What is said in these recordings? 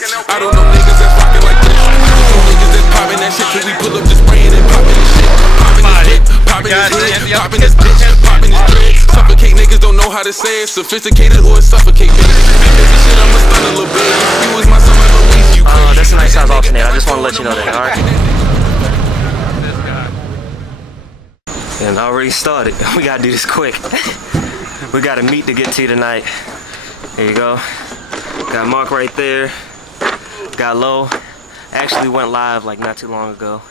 bitch. I don't know niggas that's rockin' like this. Niggas that's poppin' that shit till we pull up just spraying and poppin' this shit. Poppin' this whip, poppin' this hood, poppin' this bitch, poppin' this dread. Suffocate niggas don't know how to say it. Sophisticated or suffocate bitch. This shit I'ma stun a little bit. You was my summer Louise, you crazy. That's a nice size alternate. I just want to let you know that, alright? And I already started. We gotta do this quick. We got a meet to get to tonight. There you go. Got Mark right there. Got Low. Actually went live like not too long ago.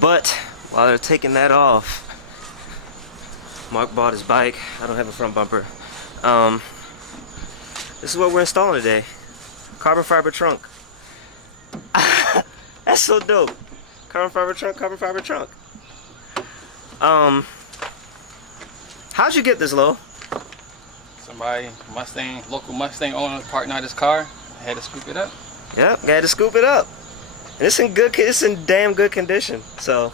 But while they're taking that off, Mark bought his bike. I don't have a front bumper. This is what we're installing today. Carbon fiber trunk. That's so dope. Carbon fiber trunk, carbon fiber trunk. How'd you get this, Lo? Somebody, Mustang, local Mustang owner parked out his car. Had to scoop it up. Yep, had to scoop it up. And it's in it's in damn good condition. So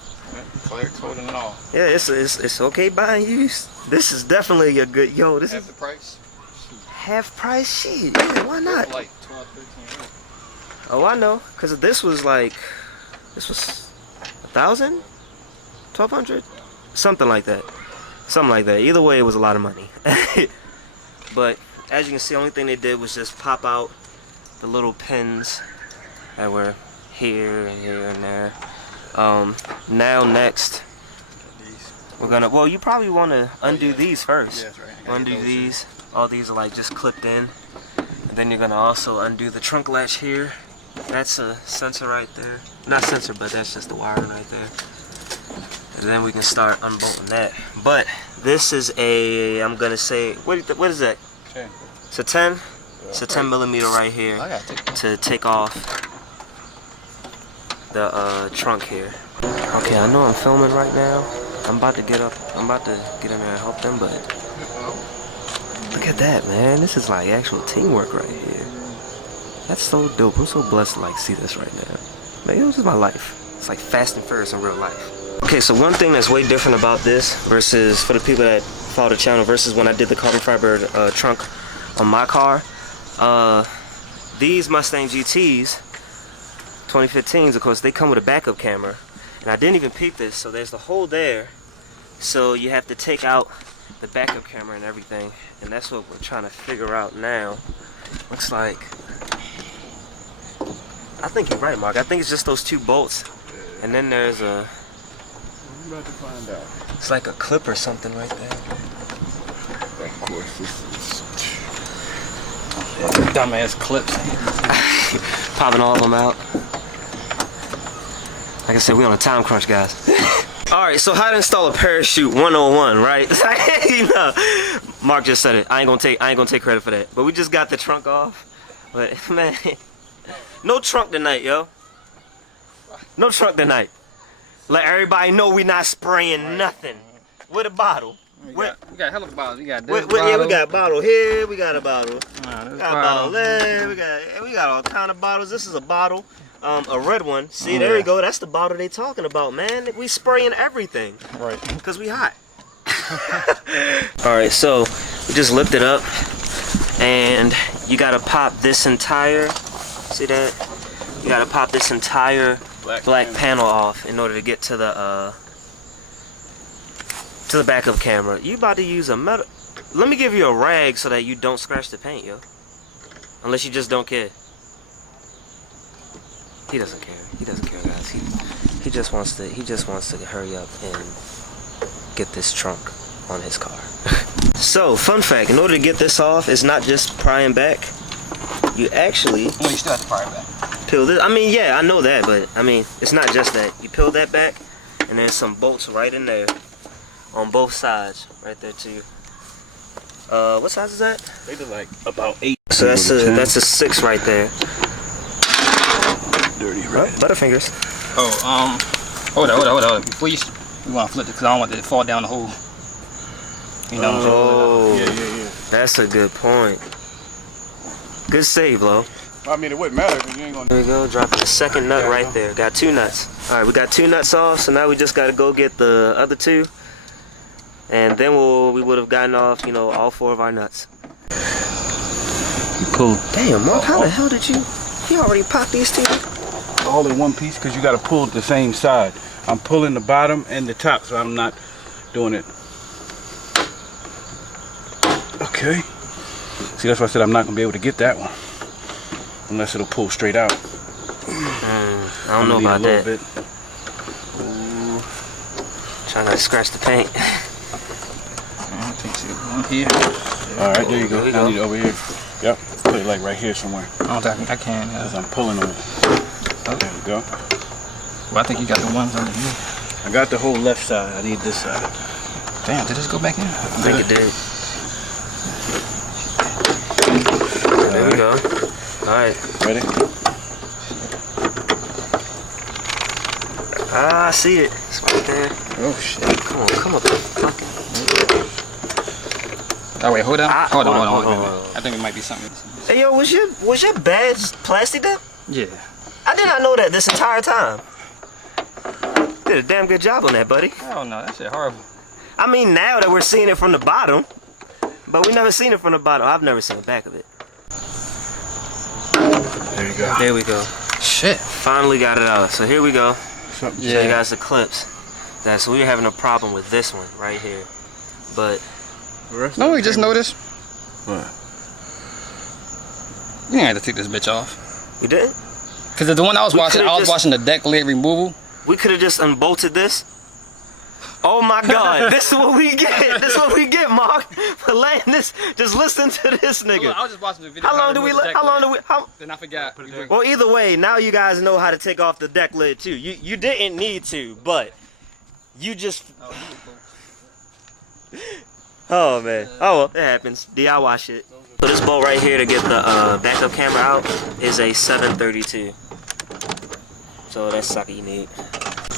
Clear coating and all. yeah, it's okay buying used. This is definitely a good this Half is the price. half price shit. Yeah, why not? Like 12, 13 years. Oh, I know, cause this was 1,000, 1,200, something like that. Something like that. Either way, it was a lot of money. But as you can see, the only thing they did was just pop out the little pins that were here and here and there. Now next, we're gonna. Well, you probably want to undo these first. Yeah, that's right. Undo these. All these are like just clipped in. And then you're gonna also undo the trunk latch here. That's a sensor right there. Not sensor, but that's just the wiring right there. And then we can start unbolting that. But this is a, I'm gonna say, what is that? 10. It's a 10. It's a 10 millimeter right here to take off the trunk here. Okay, I know I'm filming right now. I'm about to get up. I'm about to get in there and help them, but look at that, man. This is like actual teamwork right here. That's so dope. I'm so blessed to like see this right now. Man, this is my life. It's like Fast and Furious in real life. Okay, so one thing that's way different about this versus for the people that follow the channel versus when I did the carbon fiber trunk on my car, these Mustang GTs 2015s, of course, they come with a backup camera, and I didn't even peep this. So there's the hole there, so you have to take out the backup camera and everything, and that's what we're trying to figure out now. Looks like, I think you're right, Mark. I think it's just those two bolts, and then there's a, I'm about to find out. it's like a clip or something right there. Of course, this is dumbass clips. Popping all of them out. Like I said, we on a time crunch, guys. Alright, so how to install a parachute 101, right? You know, Mark just said it. I ain't gonna take credit for that. But we just got the trunk off. But man, no trunk tonight, yo. No trunk tonight. Let everybody know we not spraying nothing. With a bottle. We got hell of bottles. We got this bottle. Yeah, we got a bottle here. We got a bottle. This We got a bottle there. We got all kind of bottles. This is a bottle. A red one. See, there you go. That's the bottle they talking about, man. We spraying everything. Right. Because we hot. Alright, so we just lift it up. And you got to pop this entire, see that? You got to pop this entire black panel off in order to get to the backup camera. You about to use a metal. Let me give you a rag so that you don't scratch the paint, yo. Unless you just don't care. He doesn't care. He doesn't care, guys. He just wants to hurry up and get this trunk on his car. So, fun fact, in order to get this off, it's not just prying back. You actually Well, you still have to pry it back. peel this. I mean, yeah, I know that, but I mean, it's not just that. You peel that back, and there's some bolts right in there on both sides, right there too. What size is that? Maybe like about 8. So that's a 6 right there. Dirty, right? Butterfingers. Oh, hold on. Before we want to flip it because I don't want it to fall down the hole. You know. Oh, yeah. That's a good point. Good save, Lo. I mean, it wouldn't matter because you ain't gonna. There we go, dropping the second nut right there. Got 2 nuts. All right, we got 2 nuts off, so now we just got to go get the other 2. And then we would have gotten off, you know, all 4 of our nuts. Cool. Damn, Mark, how the hell did you He already popped these two. All in one piece because you got to pull the same side. I'm pulling the bottom and the top, so I'm not doing it. Okay. See, that's why I said I'm not going to be able to get that one unless it'll pull straight out. I don't know about that. Bit. Trying to scratch the paint. I think so. One here. All right, there you go. Now I need it over here. Yep. Put it like right here somewhere. I don't think I can. As I'm pulling on it. Oh. There we go. Well, I think you got the ones under here. I got the whole left side. I need this side. Damn, did this go back in? I think it did. There we go. Alright. Ready? Ah, I see it. It's right there. Oh shit. Come up. Fucking. Oh wait, hold on. Hold on. on. I think it might be something. Hey yo, was your badge plastic up? Yeah. I did not know that this entire time. Did a damn good job on that, buddy. Oh no, that shit horrible. I mean, now that we're seeing it from the bottom, but we never seen it from the bottom. I've never seen the back of it. There you go. There we go. Shit. Finally got it out. So here we go. Something. Show you guys the clips. So we were having a problem with this one right here, but No, we just noticed. What? You ain't have to take this bitch off. we didn't. Cause the one I was watching, could've just- watching the deck lid removal. We could have just unbolted this. Oh my God! This is what we get. This is what we get, Mark. For letting this. Just listen to this nigga. I was just watching the video. How long do we? How long do we? How? Then I forgot. Well, either way, now you guys know how to take off the deck lid too. You didn't need to, but you just. Oh man. Oh well, it happens. DIY shit. So this bolt right here to get the backup camera out is a 732. So that's the socket you need.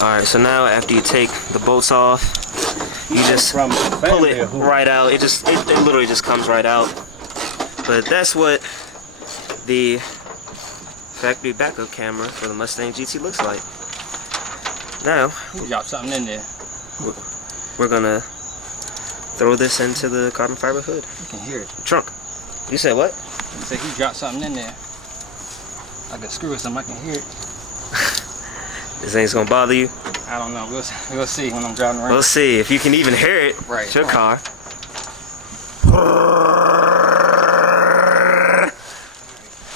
Alright, so now after you take the bolts off, you just pull it right out. It literally just comes right out. But that's what the factory backup camera for the Mustang GT looks like. Now, You dropped something in there. we're gonna throw this into the carbon fiber hood. You can hear it. Trunk. You said what? You said he dropped something in there. I could screw with something. I can hear it. This thing's gonna bother you? I don't know. We'll see when I'm driving around. We'll see if you can even hear it. Right. It's your car.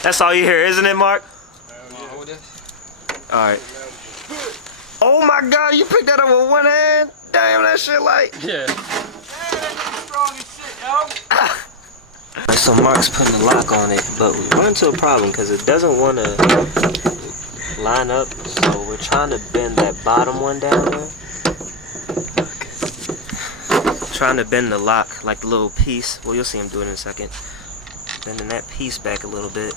That's all you hear, isn't it, Mark? Hold this. Alright. Oh my God, you picked that up with one hand? Damn, that shit light. Yeah. So Mark's putting the lock on it, but we run into a problem because it doesn't want to line up. So we're trying to bend that bottom one down there. Trying to bend the lock, like the little piece. Well, you'll see him do it in a second. Bending that piece back a little bit,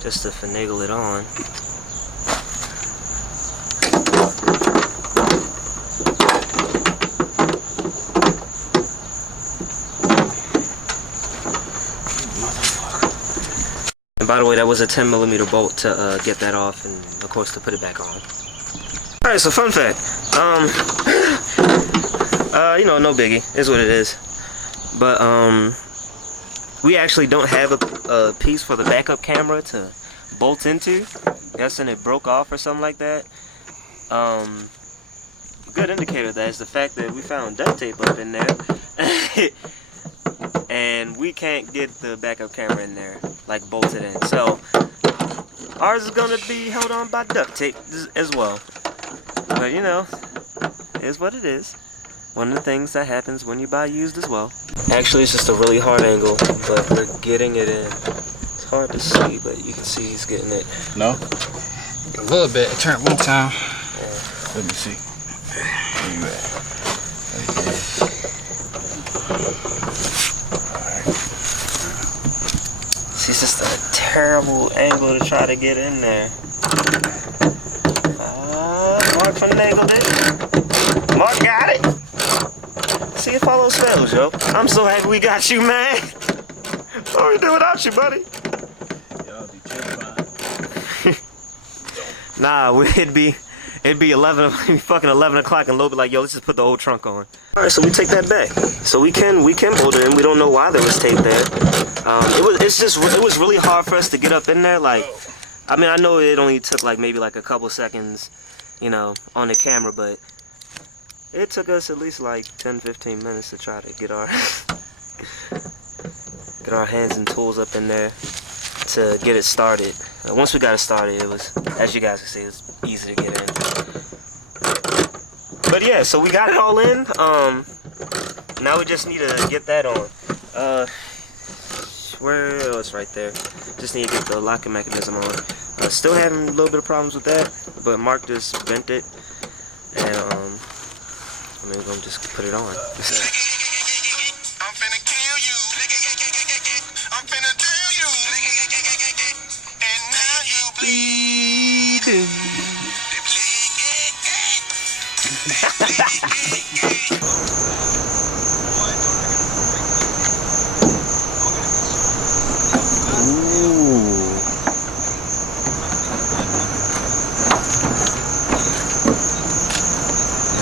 just to finagle it on. And by the way, that was a 10mm bolt to get that off, and of course to put it back on. All right, so fun fact. You know, no biggie. Is what it is. But we actually don't have a piece for the backup camera to bolt into. Guessing it broke off or something like that. Good indicator of that is the fact that we found duct tape up in there. And we can't get the backup camera in there, like bolted in. So ours is gonna be held on by duct tape as well. But you know, it is what it is. One of the things that happens when you buy used as well. Actually, it's just a really hard angle, but we're getting it in. It's hard to see, but you can see he's getting it. No? A little bit. Turn one time. Let me see. Where you at? See, it's just a terrible angle to try to get in there. Mark finagled it. Mark got it. See, it follows spells, yo. I'm so happy we got you, man. What would we do without you, buddy? Y'all be chill. Nah, it'd be 11 o'clock and Low be like, yo, let's just put the old trunk on. All right, so we take that back. So we can bolt it in. We don't know why there was tape there. It was really hard for us to get up in there. Like, I mean, I know it only took like maybe like a couple seconds, you know, on the camera, but it took us at least like 10-15 minutes to try to get our get our hands and tools up in there to get it started. Once we got it started, it was, as you guys can see, it was easy to get in. But yeah, so we got it all in. Now we just need to get that on. Where? Oh, it's right there. Just need to get the locking mechanism on. Still having a little bit of problems with that, but Mark just bent it, and I'm gonna just put it on. I'm finna kill you. I'm finna drill you. And now you bleeding.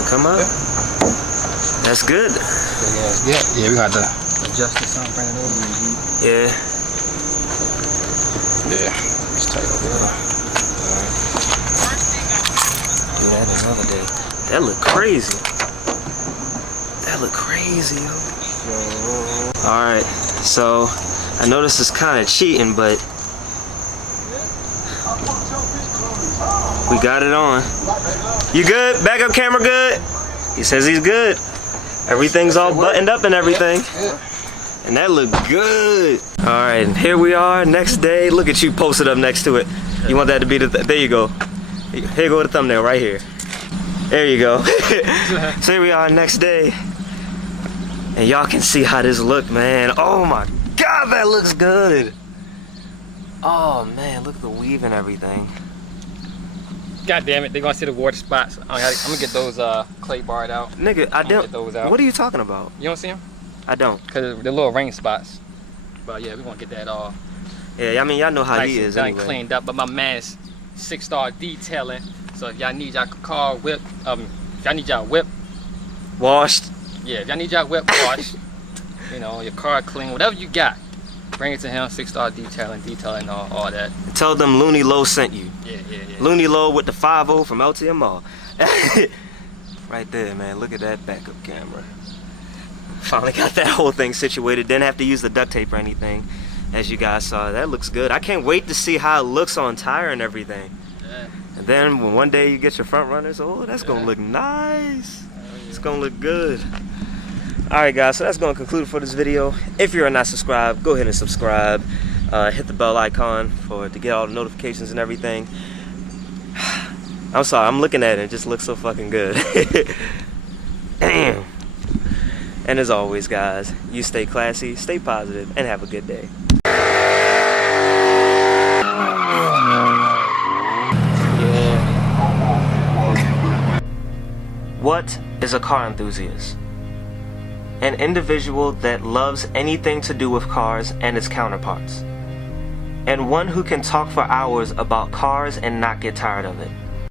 Come up. That's good. Yeah, we got to adjust this on, bring it over. Yeah. Yeah, it's tight over there. Do that another day. That look crazy. That look crazy, yo. Alright, so I know this is kind of cheating, but we got it on. You good? Backup camera good? He says he's good. Everything's all buttoned up and everything. And that looked good. Alright, here we are, next day. Look at you posted up next to it. You want that to be the, there you go. Here you go with the thumbnail right here. There you go. So here we are next day. And y'all can see how this looked, man. Oh my God, that looks good. Oh man, look at the weave and everything. God damn it, they're gonna see the water spots. I'm gonna get those clay barred out. Nigga, I don't. Get those out. What are you talking about? You don't see them? I don't. Cause they're little rain spots. But yeah, we gonna get that all Yeah, I mean, y'all know how nice he and is done, anyway. cleaned up. But my man's 6-star detailing. So if y'all need y'all car whip, if y'all need y'all whip, Washed. yeah, if y'all need y'all whip washed, you know, your car clean, whatever you got, bring it to him. 6-star detailing all that. Tell them Looney Low sent you. Yeah. Looney Low with the 5-0 from LTMR. Right there, man. Look at that backup camera. Finally got that whole thing situated. Didn't have to use the duct tape or anything. As you guys saw, that looks good. I can't wait to see how it looks on tire and everything. Yeah. And then when one day you get your front runners, oh, that's gonna look nice. It's gonna look good. Alright guys, so that's gonna conclude it for this video. If you're not subscribed, go ahead and subscribe. Hit the bell icon to get all the notifications and everything. I'm sorry, I'm looking at it. It just looks so fucking good. Damn. And as always, guys, you stay classy, stay positive, and have a good day. What is a car enthusiast? An individual that loves anything to do with cars and its counterparts. And one who can talk for hours about cars and not get tired of it.